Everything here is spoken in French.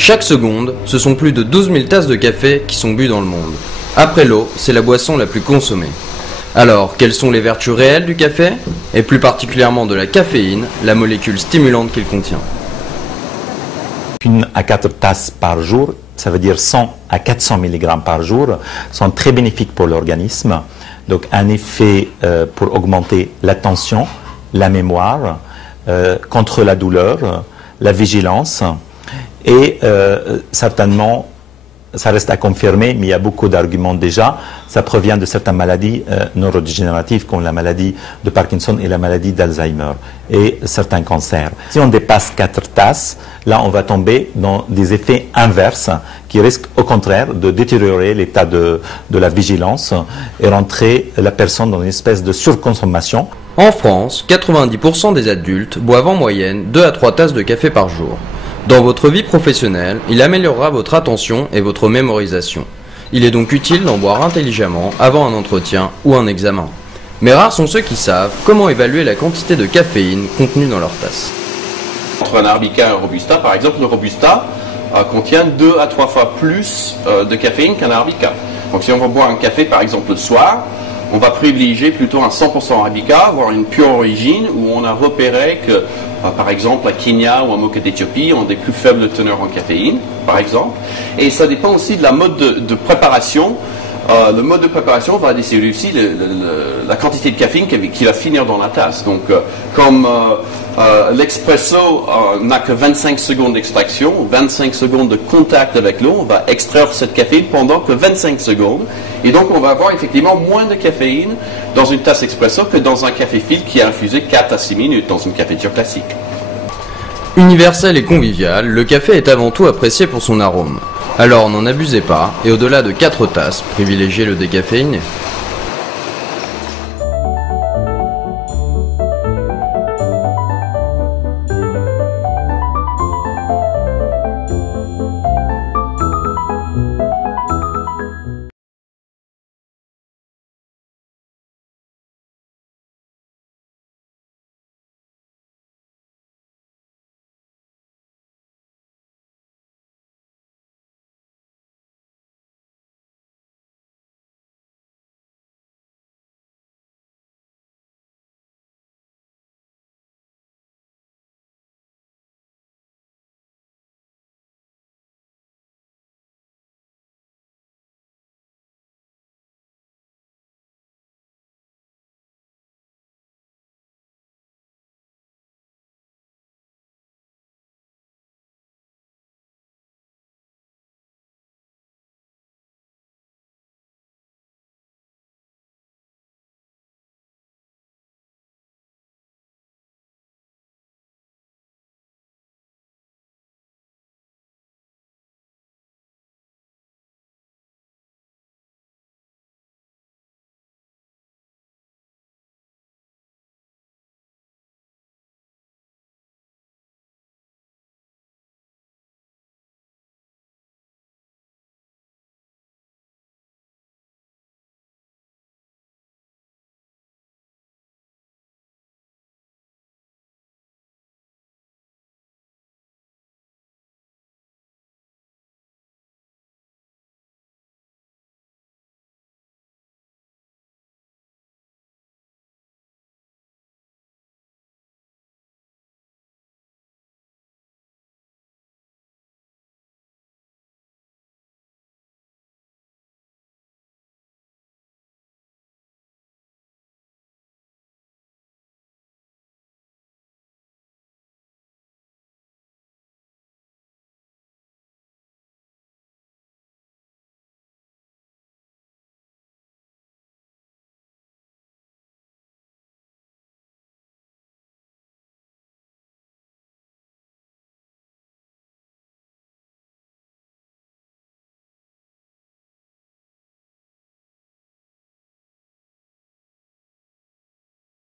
Chaque seconde, ce sont plus de 12 000 tasses de café qui sont bues dans le monde. Après l'eau, c'est la boisson la plus consommée. Alors, quelles sont les vertus réelles du café? Et plus particulièrement de la caféine, la molécule stimulante qu'il contient. 1 à 4 tasses par jour, ça veut dire 100 à 400 mg par jour, sont très bénéfiques pour l'organisme. Donc un effet pour augmenter l'attention, la mémoire, contre la douleur, la vigilance et certainement, ça reste à confirmer, mais il y a beaucoup d'arguments déjà, ça provient de certaines maladies neurodégénératives comme la maladie de Parkinson et la maladie d'Alzheimer et certains cancers. Si on dépasse 4 tasses, là on va tomber dans des effets inverses qui risquent au contraire de détériorer l'état de la vigilance et rentrer la personne dans une espèce de surconsommation. En France, 90% des adultes boivent en moyenne 2 à 3 tasses de café par jour. Dans votre vie professionnelle, il améliorera votre attention et votre mémorisation. Il est donc utile d'en boire intelligemment avant un entretien ou un examen. Mais rares sont ceux qui savent comment évaluer la quantité de caféine contenue dans leur tasse. Entre un Arabica et un Robusta, par exemple, le Robusta contient 2 à 3 fois plus de caféine qu'un Arabica. Donc si on va boire un café, par exemple, le soir, on va privilégier plutôt un 100% Arabica, voire une pure origine, où on a repéré que, par exemple, la Kenya ou un Moka d'Éthiopie ont des plus faibles teneurs en caféine, par exemple. Et ça dépend aussi de la mode de préparation. Le mode de préparation va décider aussi la quantité de caféine qui va finir dans la tasse. Donc, comme l'expresso n'a que 25 secondes d'extraction, 25 secondes de contact avec l'eau, on va extraire cette caféine pendant que 25 secondes. Et donc, on va avoir effectivement moins de caféine dans une tasse expresso que dans un café filtre qui est infusé 4 à 6 minutes dans une cafetière classique. Universel et convivial, le café est avant tout apprécié pour son arôme. Alors n'en abusez pas, et au-delà de 4 tasses, privilégiez le décaféiné.